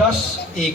10:1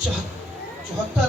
74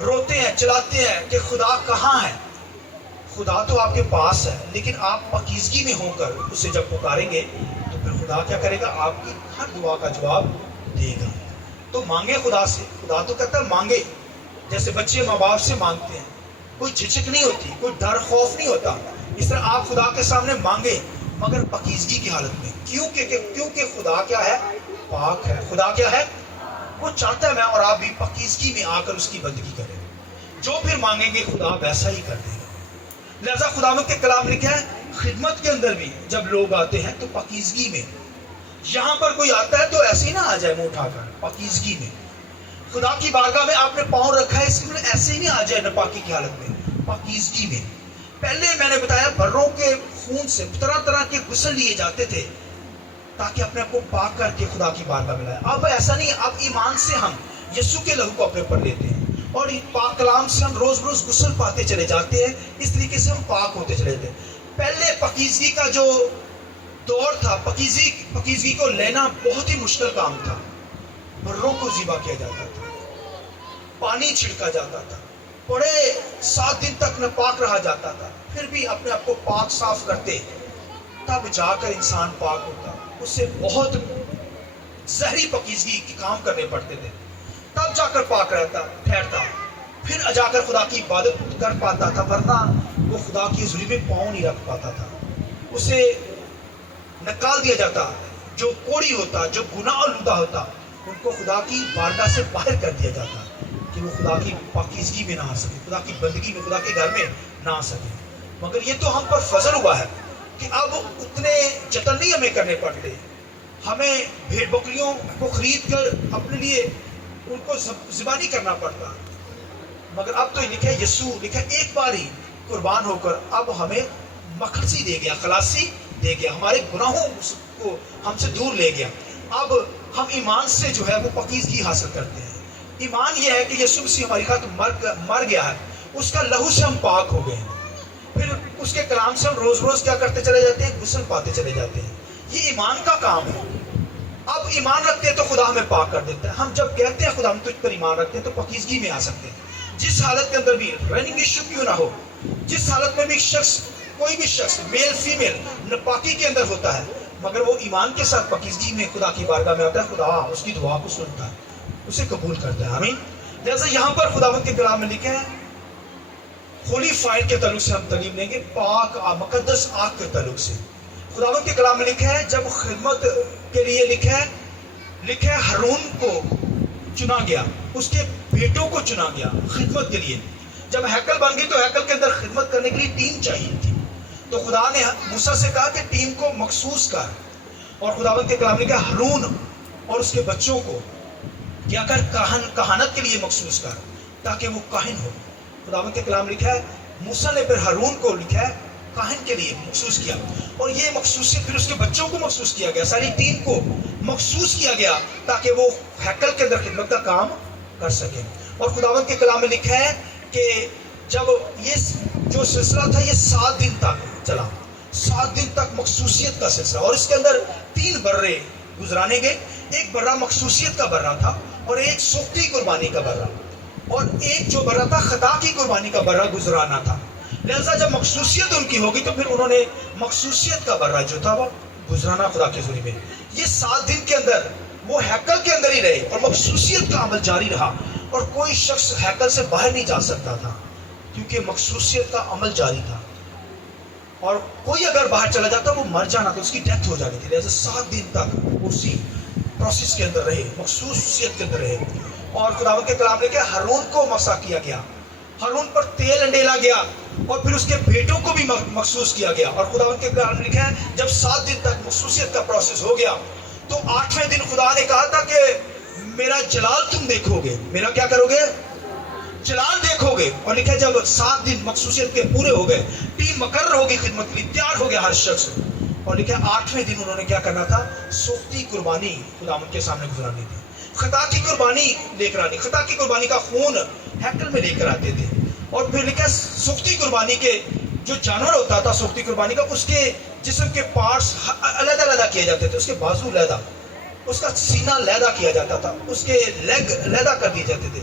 روتے ہیں چلاتے ہیں کہ خدا کہاں ہے. خدا تو آپ کے پاس ہے، لیکن آپ پاکیزگی میں ہو کر اسے جب پکاریں گے تو پھر خدا کیا کرے گا؟ آپ کی ہر دعا کا جواب دے گا. تو مانگے خدا سے. خدا تو کہتا ہے مانگے، جیسے بچے ماں باپ سے مانگتے ہیں، کوئی جھجک نہیں ہوتی، کوئی ڈر خوف نہیں ہوتا. اس طرح آپ خدا کے سامنے مانگے، مگر پاکیزگی کی حالت میں. کیونکہ خدا کیا ہے؟ پاک ہے. خدا کیا ہے؟ وہ چاہتا ہے میں اور آپ بھی پاکیزگی میں آ کر اس کی بندگی کریں. جو پھر مانگیں گے خدا ویسا ہی کر دے گا. لہذا خداوند کے کلام لکھا ہے خدمت کے اندر بھی جب لوگ آتے ہیں تو پاکیزگی میں. یہاں پر کوئی آتا ہے تو ایسے ہی نہ آ جائے منہ اٹھا کر، پاکیزگی میں. خدا کی بارگاہ میں آپ نے پاؤں رکھا ہے، اس لیے ایسے ہی نہیں آ جائے ناپاکی کی حالت میں، پاکیزگی میں. پہلے میں نے بتایا بھروں کے خون سے طرح طرح کے غسل لیے جاتے تھے تاکہ اپنے آپ کو پاک کر کے خدا کی بارگاہ میں لائے. اب ایسا نہیں، اب ایمان سے ہم یسوع کے لہو کو اپنے اوپر لیتے ہیں اور پاک کلام سے ہم روز روز غسل پاتے چلے جاتے ہیں. اس طریقے سے ہم پاک ہوتے چلے جاتے ہیں. پہلے پاکیزگی کا جو دور تھا، پاکیزگی کو لینا بہت ہی مشکل کام تھا. بھروں کو ذبح کیا جاتا تھا، پانی چھڑکا جاتا تھا، بڑے 7 دن تک ناپاک رہا جاتا تھا، پھر بھی اپنے آپ کو پاک صاف کرتے تب جا کر انسان پاک ہوتا. اس سے بہت زہری پاکیزگی کے کام کرنے پڑتے تھے، تب جا کر پاک رہتا ٹھہرتا، پھر جا کر خدا کی عبادت کر پاتا تھا. ورنہ وہ خدا کی حضوری میں پاؤں نہیں رکھ پاتا تھا. اسے نکال دیا جاتا. جو کوڑی ہوتا، جو گناہ آلودہ ہوتا، ان کو خدا کی بارگاہ سے باہر کر دیا جاتا کہ وہ خدا کی پاکیزگی میں نہ آ سکے، خدا کی بندگی میں، خدا کے گھر میں نہ آ سکے. مگر یہ تو ہم پر فضل ہوا ہے کہ اب اتنے جتن نہیں ہمیں کرنے پڑتے. ہمیں بھیڑ بکریوں کو خرید کر اپنے لیے ان کو ذبح نہیں کرنا پڑتا. مگر اب تو لکھا ہے یسوع لکھا ہے ایک بار ہی قربان ہو کر اب ہمیں مخلصی دے گیا، خلاصی دے گیا، ہمارے گناہوں کو ہم سے دور لے گیا. اب ہم ایمان سے جو ہے وہ پاکیزگی حاصل کرتے ہیں. ایمان یہ ہے کہ یسوع مسیح ہماری خاطر مر گیا ہے، اس کا لہو سے ہم پاک ہو گئے ہیں. پھر اس کے کلام سے ہم روز روز کیا کرتے چلے جاتے ہیں؟ غسل پاتے چلے جاتے ہیں. یہ ایمان کا کام ہے. اب ایمان رکھتے ہیں تو خدا ہمیں پاک کر دیتا ہے. ہم جب کہتے ہیں خدا ہم تجھ پر ایمان رکھتے ہیں تو پاکیزگی میں آ سکتے ہیں. جس حالت کے اندر بھی رننگ ایشو کیوں نہ ہو، جس حالت میں بھی کوئی بھی شخص میل فیمیل ناپاکی کے اندر ہوتا ہے، مگر وہ ایمان کے ساتھ پاکیزگی میں خدا کی بارگاہ میں آتا ہے، خدا اس کی دعا کو سنتا ہے، اسے قبول کرتا ہے. آمین. جیسے یہاں پر خداوند کے کلام میں لکھا ہے ہولی فائر کے تعلق سے ہم تعلیم لیں گے، پاک مقدس آگ کے تعلق سے. خداوند کے کلام میں لکھا ہے جب خدمت کے لیے لکھا ہے ہارون کو چنا گیا، اس کے بیٹوں کو چنا گیا خدمت کے لیے. جب ہیکل بن گئی تو ہیکل کے اندر خدمت کرنے کے لیے ٹیم چاہیے تھی. تو خدا نے موسیٰ سے کہا کہ ٹیم کو مخصوص کر، اور خداوند کے کلام نے کہا ہارون اور اس کے بچوں کو کیا کر کہانت کے لیے مخصوص کر تاکہ وہ کاہن ہو. خداوند کے کلام لکھا ہے موسیٰ نے پھر ہارون کو لکھا ہے کاہن کے لیے مخصوص کیا، اور یہ مخصوصیت پھر اس کے بچوں کو مخصوص کیا گیا، ساری ٹیم کو مخصوص کیا گیا تاکہ وہ ہیکل کے اندر خدمت کا کام کر سکے. اور خداوند کے کلام میں لکھا ہے کہ جب یہ جو سلسلہ تھا یہ 7 دن تک چلا، 7 دن تک مخصوصیت کا سلسلہ، اور اس کے اندر 3 برے گزرانے گئے. ایک برہ مخصوصیت کا برہ تھا، اور ایک سوکھتی قربانی کا برہ، اور ایک جو برہ تھا خطا کی قربانی کا برہ گزرانا تھا. لہذا جب مخصوصیت ان کی ہوگی تو پھر انہوں نے مخصوصیت کا برہ جو تھا وہ گزرانا خدا کے ذریعے میں. یہ 7 دن کے اندر وہ ہیکل کے اندر ہی رہے اور مخصوصیت کا عمل جاری رہا، اور کوئی شخص ہیکل سے باہر نہیں جا سکتا تھا کیونکہ مخصوصیت کا عمل جاری تھا. اور کوئی اگر باہر چلا جاتا وہ مر جانا تو اس کی ڈیتھ ہو جانی تھی. لہذا 7 دن تک اسی پروسیس کے اندر رہے، مخصوصیت کے اندر رہے. اور خداوند کے کلام نے کہ ہارون کو مسح کیا گیا، ہارون پر تیل انڈیلا گیا، اور پھر اس کے بیٹوں کو بھی مخصوص کیا گیا. اور خداوند کے کلام میں لکھا ہے جب 7 دن تک مخصوصیت کا پروسیس ہو گیا تو 8ویں دن خدا نے کہا تھا کہ میرا جلال تم دیکھو گے. میرا کیا کرو گے؟ جلال دیکھو گے. اور لکھا ہے جب 7 دن مخصوصیت کے پورے ہو گئے، ٹیم مقرر ہوگی خدمت کے لیے، تیار ہو گیا ہر شخص. اور لکھا ہے 8ویں دن انہوں نے کیا کرنا تھا؟ سوکھتی قربانی خداوند کے سامنے گزرانی تھی. خطا کی قربانی لے کر آنی، خطا کی قربانی کا خون ہیکل میں لے کر آتے تھے. اور پھر لکھا ہے سوکھتی قربانی کے جو جانور ہوتا تھا سوکھتی قربانی کا، اس کے جسم کے پارٹس علیحدہ علیحدہ کیے جاتے تھے. اس کے بازو علیحدہ، اس کا سینہ علیحدہ کیا جاتا تھا، اس کے لیگ علیحدہ کر دیے جاتے تھے.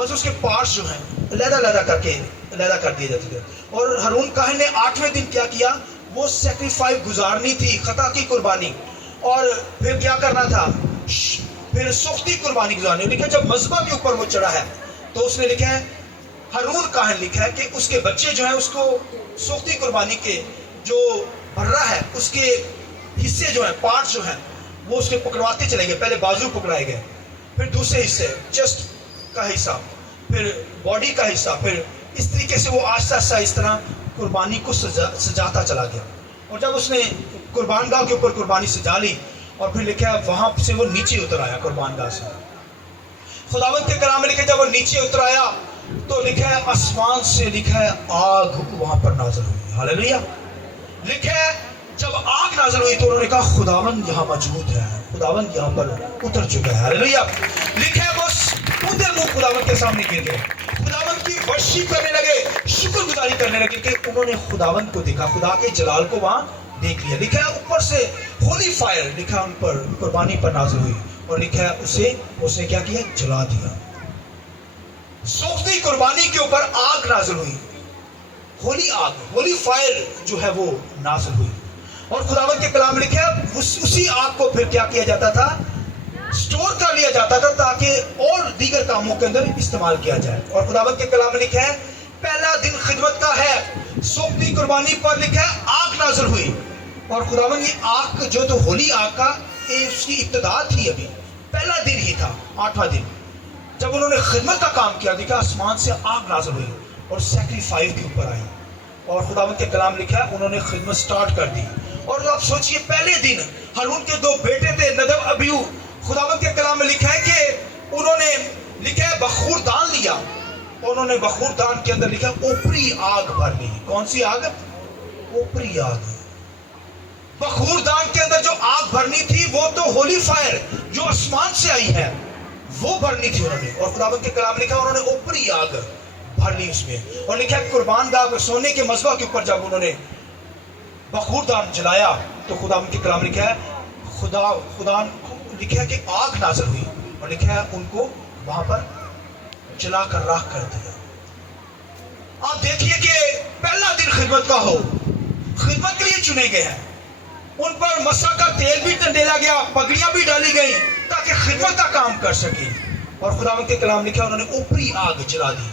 بس اس کے پارٹس جو ہیں علیحدہ کر دیے جاتے تھے. اور ہارون کاہن نے 8ویں دن کیا وہ سیکریفائس گزارنی تھی، خطا کی قربانی. اور پھر کیا کرنا تھا؟ پھر سختی قربانی گزارنی. لکھا جب مذبح کے اوپر وہ چڑھا ہے تو اس نے لکھا ہے، ہارون کاہن لکھا ہے کہ اس کے بچے جو ہیں اس کو سختی قربانی کے جو بھرا ہے اس کے حصے جو ہیں، پارٹ جو ہیں، وہ اس کے پکڑواتے چلے گئے. پہلے بازو پکڑائے گئے، پھر دوسرے حصے چیسٹ کا حصہ، پھر باڈی کا حصہ، پھر اس طریقے سے وہ آہستہ آہستہ اس طرح قربانی کو سجاتا چلا گیا. اور جب اس نے قربان گاہ کے اوپر قربانی سجا لی اور پھر لکھا ہے وہاں سے وہ نیچے اتر آیا قربان گاہ سے. خداوند کے کلام میں لکھا ہے جب وہ نیچے اتر آیا تو لکھا ہے آسمان سے لکھا ہے آگ وہاں پر نازل ہوئی. ہاللیلویا. لکھا ہے جب آگ نازل ہوئی تو انہوں نے کہا خداوند یہاں موجود ہے، خداوند یہاں پر اتر چکا ہے. ہاللیلویا. لکھا ہے بس اندر منہ خداوند کے سامنے گر گئے، خداوند کی ورشپ کرنے لگے، شکر گزاری کرنے لگے کہ انہوں نے خداوند کو دیکھا، خدا کے جلال کو وہاں دیکھ لیا. لکھا ہے اوپر سے ہولی فائر لکھا ہے ان پر قربانی پر نازل ہوئی اور لکھا ہے اس نے کیا کیا؟ جلا دیا. سوکھتی قربانی کے اوپر آگ نازل ہوئی، ہولی آگ، ہولی فائر جو ہے وہ نازل ہوئی. اور خداوند کے کلام میں لکھا ہے اسی آگ کو پھر کیا کیا جاتا تھا؟ سٹور کر لیا جاتا تھا تاکہ اور دیگر کاموں کے اندر استعمال کیا جائے. اور خداوند کے کلام میں لکھا ہے پہلا دن خدمت کا ہے، سوکھتی قربانی پر لکھا ہے آگ نازل ہوئی. اور خداوند یہ آگ جو تو ہولی آگ کا اس کی ابتدا تھی، ابھی پہلا دن ہی تھا، 8واں دن جب انہوں نے خدمت کا کام کیا دیکھا آسمان سے آگ نازل ہوئی اور سیکریفائس کے اوپر آئی. اور خداوند کے کلام لکھا ہے انہوں نے خدمت سٹارٹ کر دی. اور آپ سوچئے پہلے دن ہارون کے 2 بیٹے تھے ندب ابیو، خداوند کے کلام میں لکھا ہے کہ انہوں نے لکھا ہے بخور دان لیا اور انہوں نے بخور دان کے اندر لکھا اوپری آگ بھر لی. کون سی آگ؟ اوپری آگ. بخور دان کے اندر جو آگ بھرنی تھی وہ تو ہولی فائر جو آسمان سے آئی ہے وہ بھرنی تھی انہوں نے. اور خداوند کے کلام لکھا انہوں نے اوپری آگ بھر لی اس میں. اور لکھا ہے قربان گاہ سونے کے مذبح کے اوپر جب انہوں نے بخور دان جلایا تو خداوند کے کلام لکھا ہے خدا لکھا ہے کہ آگ نازل ہوئی اور لکھا ہے ان کو وہاں پر جلا کر راکھ کر دیا. آپ دیکھیے کہ پہلا دن خدمت کا ہو، خدمت کے لیے چنے گئے ہیں، ان پر مسا کا تیل بھی ڈالا گیا، پگڑیاں بھی ڈالی گئی تاکہ خدمت کا کام کر سکے. اور خداوند کے کلام لکھا انہوں نے اوپری آگ جلا دی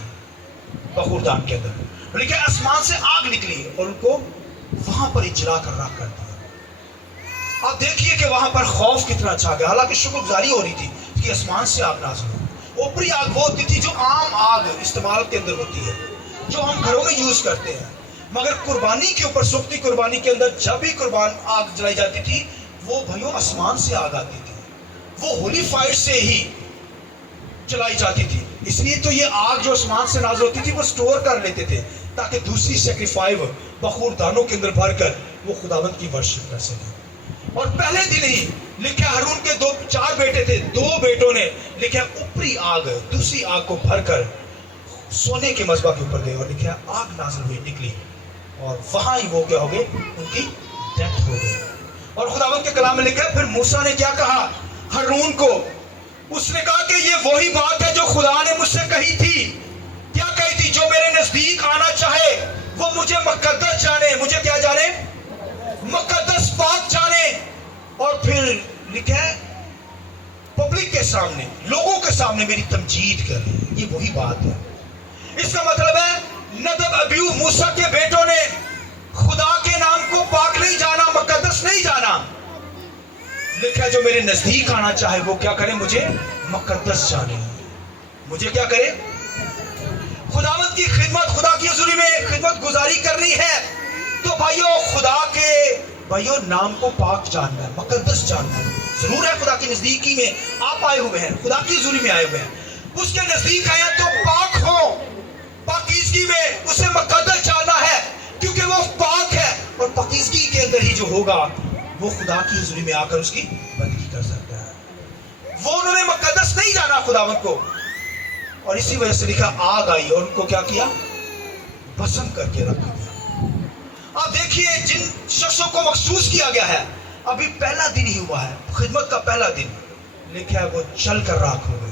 بخور دان کے اندر. لکھا آسمان سے آگ نکلی اور ان کو وہاں پر ہی جلا کر راکھ کر دیا. آپ دیکھیے کہ وہاں پر خوف کتنا اچھا گیا، حالانکہ شکر گزاری ہو رہی تھی کہ آسمان سے آگ نازل ہوئی. اوپری آگ وہ ہوتی تھی جو عام آگ استعمال کے اندر ہوتی ہے، جو ہم گھروں میں یوز کرتے ہیں. مگر قربانی کے اوپر سوکھتی قربانی کے اندر جب بھی قربان آگ جلائی جاتی تھی وہ بھائیوں آسمان سے آگ آتی تھی، وہ ہولی فائر سے ہی جلائی جاتی تھی. اس لیے تو یہ آگ جو آسمان سے نازل ہوتی تھی وہ سٹور کر لیتے تھے تاکہ دوسری سیکریفائس بخور دانوں کے اندر بھر کر وہ خداوند کی ورشپ کر سکے. اور پہلے دن ہی لکھا ہارون کے 4 بیٹے تھے، 2 بیٹوں نے لکھا اوپری آگ، دوسری آگ کو بھر کر سونے کے مذبح کے اوپر گئے اور لکھا آگ نازل ہوئی نکلی اور وہاں ہی وہ کیا ہو گئے؟ ان کی ڈیتھ ہو گئی. اور خداوند کے کلام میں لکھا ہے پھر موسیٰ نے کیا کہا ہارون کو؟ اس نے کہا کہ یہ وہی بات ہے جو خدا نے مجھ سے کہی تھی. کیا کہی تھی؟ جو میرے نزدیک آنا چاہے وہ مجھے مقدس جانے. مجھے کیا جانے؟ مقدس پاک جانے. اور پھر لکھا ہے پبلک کے سامنے، لوگوں کے سامنے میری تمجید کرے. یہ وہی بات ہے. اس کا مطلب ہے ندب ابیو موسیٰ کے بیٹوں نے خدا کے نام کو پاک نہیں جانا، مقدس نہیں جانا. لکھا ہے جو میرے نزدیک آنا چاہے وہ کیا کرے؟ مجھے مقدس جانے. مجھے کیا کرے؟ خداوند کی خدمت، خدا کی حضوری میں خدمت گزاری کرنی ہے تو بھائیو نام کو پاک جاننا ہے، مقدس جاننا ہے. ضرور ہے خدا کی نزدیکی میں آپ آئے ہوئے ہیں، خدا کی حضوری میں آئے ہوئے ہیں، اس کے نزدیک آئے تو پاک ہو، پاکیزگی میں اسے مقدس جاننا ہے کیونکہ وہ پاک ہے. اور پاکیزگی کے اندر ہی جو ہوگا وہ خدا کی حضوری میں آ کر اس کی بندگی کر سکتا ہے. وہ انہوں نے مقدس نہیں جانا خداوند کو اور اسی وجہ سے لکھا آگ آئی اور ان کو کیا کیا؟ بھسم کر کے رکھ دیا. آپ دیکھیے جن شخصوں کو مخصوص کیا گیا ہے ابھی پہلا دن ہی ہوا ہے، خدمت کا پہلا دن، لکھا ہے وہ چل کر راکھ ہو گئے.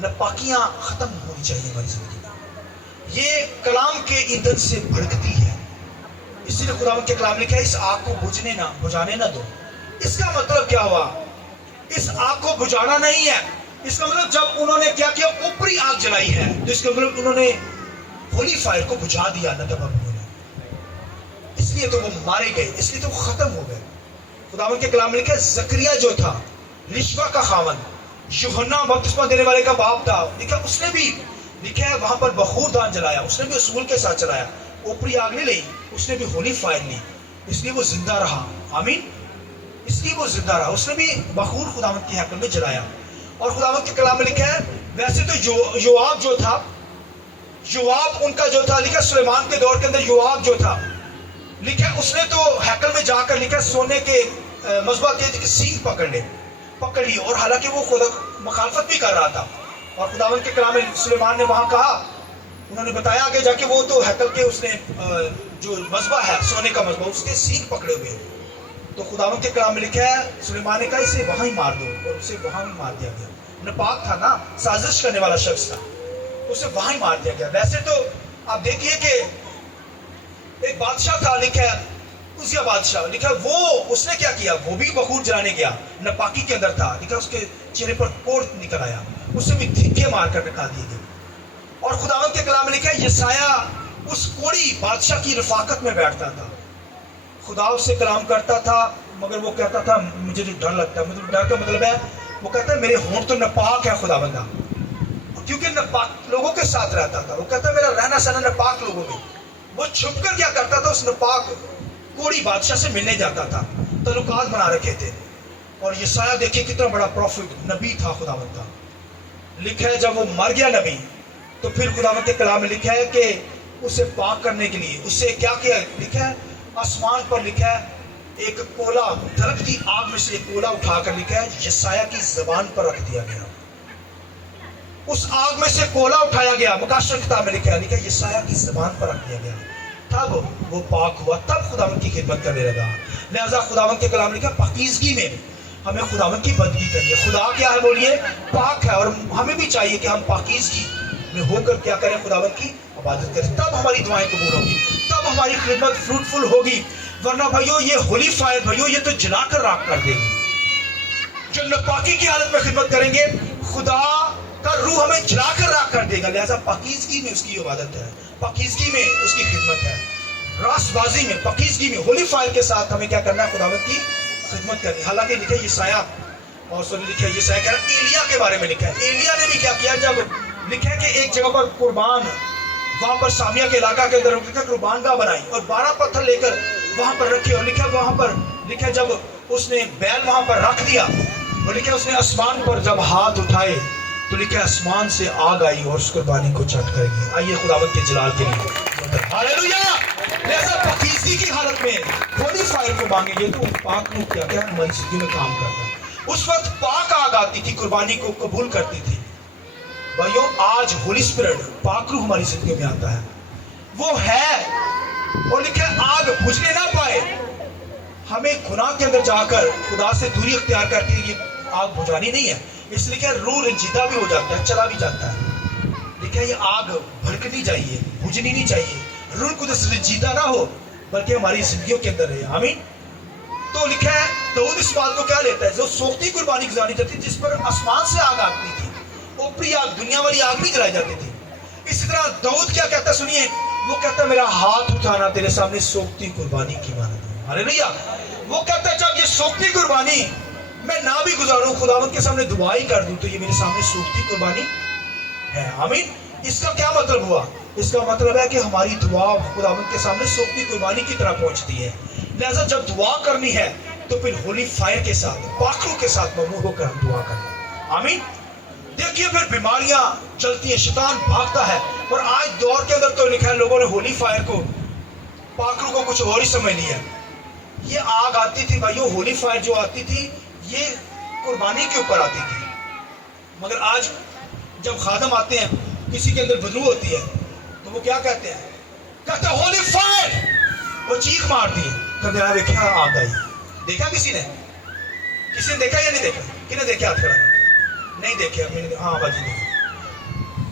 ناپاکیاں ختم ہونی چاہیے ہماری زندگی میں. یہ کلام کے ایندھن سے بھڑکتی ہے. اسی لیے خداوند کے کلام لکھا ہے اس آگ کو بجھانے نہ دو. اس کا مطلب کیا ہوا؟ اس آگ کو بجھانا نہیں ہے. اس کا مطلب جب انہوں نے کیا اوپری آگ جلائی ہے تو اس کا مطلب انہوں نے ہولی فائر کو بجھا دیا ندب ابیوں نے. اس لیے تو وہ مارے گئے, اس لیے تو وہ ختم ہو گئے. خداوند کے کلام میں لکھا ہے زکریا جو تھا رشوہ کا خاوند, یوحنا بپتسمہ دینے والے کا باپ تھا, لکھا اس نے بھی لکھا ہے وہاں پر بخور دان جلایا, اس نے بھی اصول کے ساتھ چلایا, اوپری آگ نہیں لی, اس نے بھی ہولی فائر لی, اس لیے وہ زندہ رہا. آمین. اس لیے وہ زندہ رہا, اس نے بھی بخور خداوند کی حقل میں جلایا. اور خداوند کے کلام میں لکھا ہے ویسے تو یوآب جو تھا, یوآب ان کا جو تھا, لکھا سلیمان کے دور کے اندر یوآب جو تھا, لکھا اس نے تو ہیکل میں جا کر لکھا سونے کے مذبح کے سینگ پکڑ لی, اور حالانکہ وہ خدا مخالفت بھی کر رہا تھا. اور خداوند کے کلام میں سلیمان نے وہاں کہا, انہوں نے بتایا کہ جا کے وہ تو ہیکل کے اس نے جو مذبح ہے سونے کا مذبح اس کے سینگ پکڑے ہوئے. تو خداوند کے کلام میں لکھا ہے سلیمان نے کہا اسے وہاں ہی مار دو, اور اسے وہاں ہی مار دیا گیا. ناپاک تھا نا, سازش کرنے والا شخص تھا, اسے وہاں ہی مار دیا گیا. ویسے تو آپ دیکھیے کہ ایک بادشاہ تھا, لکھا ہے عزیہ بادشاہ, لکھا وہ اس نے کیا کیا, وہ بھی بخور جلانے گیا, ناپاکی کے اندر تھا, لکھا اس کے چہرے پر کوڑ نکل آیا, اسے بھی دھکے مار کر نکال دیے گئے. اور خداوند کے کلام میں لکھا ہے یسایہ اس کوڑی بادشاہ کی رفاقت میں بیٹھتا تھا, خدا اس سے کلام کرتا تھا, مگر وہ کہتا تھا مجھے جو ڈر لگتا ہے, مطلب ڈر کا مطلب ہے وہ کہتا ہے میرے ہونٹ تو ناپاک ہے خداوندہ, کیونکہ ناپاک لوگوں کے ساتھ رہتا تھا. وہ کہتا ہے میرا رہنا سہنا ناپاک لوگوں میں. وہ چھپ کر کیا کرتا تھا, اس ناپاک کوڑی بادشاہ سے ملنے جاتا تھا, تعلقات بنا رکھے تھے. اور یسایہ دیکھیے کتنا بڑا پروفٹ نبی تھا خداوند کا. لکھا ہے جب وہ مر گیا نبی, تو پھر خداوند کے کلام میں لکھا ہے کہ اسے پاک کرنے کے لیے اسے کیا کیا, لکھا ہے آسمان پر لکھا ہے ایک کولا, دھڑکتی آگ میں سے ایک کولا اٹھا کر لکھا ہے یسایہ کی زبان پر رکھ دیا گیا. اس آگ میں سے کولا اٹھایا گیا, مکاشفہ کتاب میں لکھا ہے یسایہ کی زبان پر رکھ دیا گیا, تب وہ پاک ہوا, تب خداوند کی خدمت کرنے لگا. لہذا خداوند کے کلام لکھا پاکیزگی میں ہمیں خداوند کی بندگی کرنی ہے. خدا کیا ہے بولیے, پاک ہے, اور ہمیں بھی چاہیے کہ ہم پاکیزگی میں ہو کر کیا کریں, خداوند کی عبادت کریں, تب ہماری دعائیں قبول ہوگی, تب ہماری خدمت فروٹفل ہوگی. ورنہ بھائیو یہ ہولی فائر بھائیو یہ تو جلا کر راکھ کر دے گی. جو ناپاکی کی حالت میں خدمت کریں گے خدا کا روح ہمیں جلا کر راکھ کر دے گا. لہذا پاکیزگی میں اس کی عبادت ہے, پاکیزگی میں اس کی خدمت ہے, راست بازی میں, پاکیزگی میں, ہولی فائر کے ساتھ ہمیں کیا کرنا ہے, خداوند کی خدمت کرنی. حالانکہ لکھا ہے یسایہ, اور سن لکھا ہے یسایہ کہہ رہا ایلیا کے بارے میں لکھا ہے, ایلیا نے بھی کیا کیا, جب لکھا ہے کہ ایک جگہ پر قربان وہاں پر سامیہ کے علاقہ کے اندر قربان گاہ بنائی اور 12 پتھر لے کر وہاں پر رکھے, اور لکھا وہاں پر لکھا جب اس نے بیل وہاں پر رکھ دیا, اور لکھا اس نے آسمان پر جب ہاتھ اٹھائے تو لکھا آسمان سے آگ آئی اور اس قربانی کو چٹ کر گئی. آئیے خداوند کے جلال کے لیے ہاللویا. لہذا پاکیزگی کی حالت میں ہولی فائر کو مانگیں گے تو پاک روح کیا کیا ہماری زندگی میں کام کرتا ہے. اس وقت پاک آگ آتی تھی, قربانی کو قبول کرتی تھی. بھائیو آج ہولی اسپرٹ پاک روح ہماری زندگی میں آتا ہے, وہ ہے, اور لکھا آگ بجھنے نہ پائے. ہمیں گناہ کے اندر جا کر خدا سے دوری اختیار کرتی ہے, یہ آگ بجھانی نہیں ہے. اس لیے کہ روح رنجیدہ بھی ہو جاتا ہے, چلا بھی جاتا ہے. دیکھیں یہ آگ بھڑکنی چاہیے, بجھنی نہیں چاہیے. روح القدس رنجیدہ نہ ہو بلکہ ہماری زندگیوں کے اندر رہے. آمین. تو لکھا ہے داؤد اس بات کو کیا لیتا ہے, جو سوکھتی قربانی گزاری جاتی تھی جس پر آسمان سے آگ آتی تھی, اوپری آگ, دنیا والی آگ نہیں جلائی جاتی تھی. اسی طرح داؤد کیا کہتا ہے سنیے, وہ کہتا ہے میرا ہاتھ اٹھانا تیرے سامنے سوکھتی قربانی کی مانند ہے. ہاللویا. وہ کہتا ہے جب یہ سوکھتی قربانی میں نہ بھی گزاروں, خداوند کے سامنے دعا ہی کر دوں, تو یہ میرے سامنے سوکھتی قربانی ہے. آمین. اس کا کیا مطلب ہوا, اس کا مطلب ہے کہ ہماری دعا خداوند کے سامنے سوکھتی قربانی کی طرح پہنچتی ہے. لہذا جب دعا کرنی ہے تو پھر ہولی فائر کے ساتھ, پاک روح کے ساتھ ممنوع ہو کر ہم دعا کریں. آمین. دیکھیے پھر بیماریاں چلتی ہیں, شیطان بھاگتا ہے, اور آج دور کے اندر تو لکھا ہے لوگوں نے ہولی فائر کو, پاک روح کو کچھ اور ہی سمجھ لیا. یہ آگ آتی تھی بھائیو, ہولی فائر جو آتی تھی یہ قربانی کے اوپر آتی تھی. مگر آج جب خادم آتے ہیں کسی کے اندر بدبو ہوتی ہے تو وہ کیا کہتے ہیں, کہتے ہیں ہولی فائر, وہ چیخ مارتی ہے, کہتے ہیں کیا آگ آئی. دیکھا کسی نے دیکھا یا نہیں دیکھا, کنے دیکھا ہاتھ کھڑا, نہیں دیکھا, ہاں باجی دیکھا.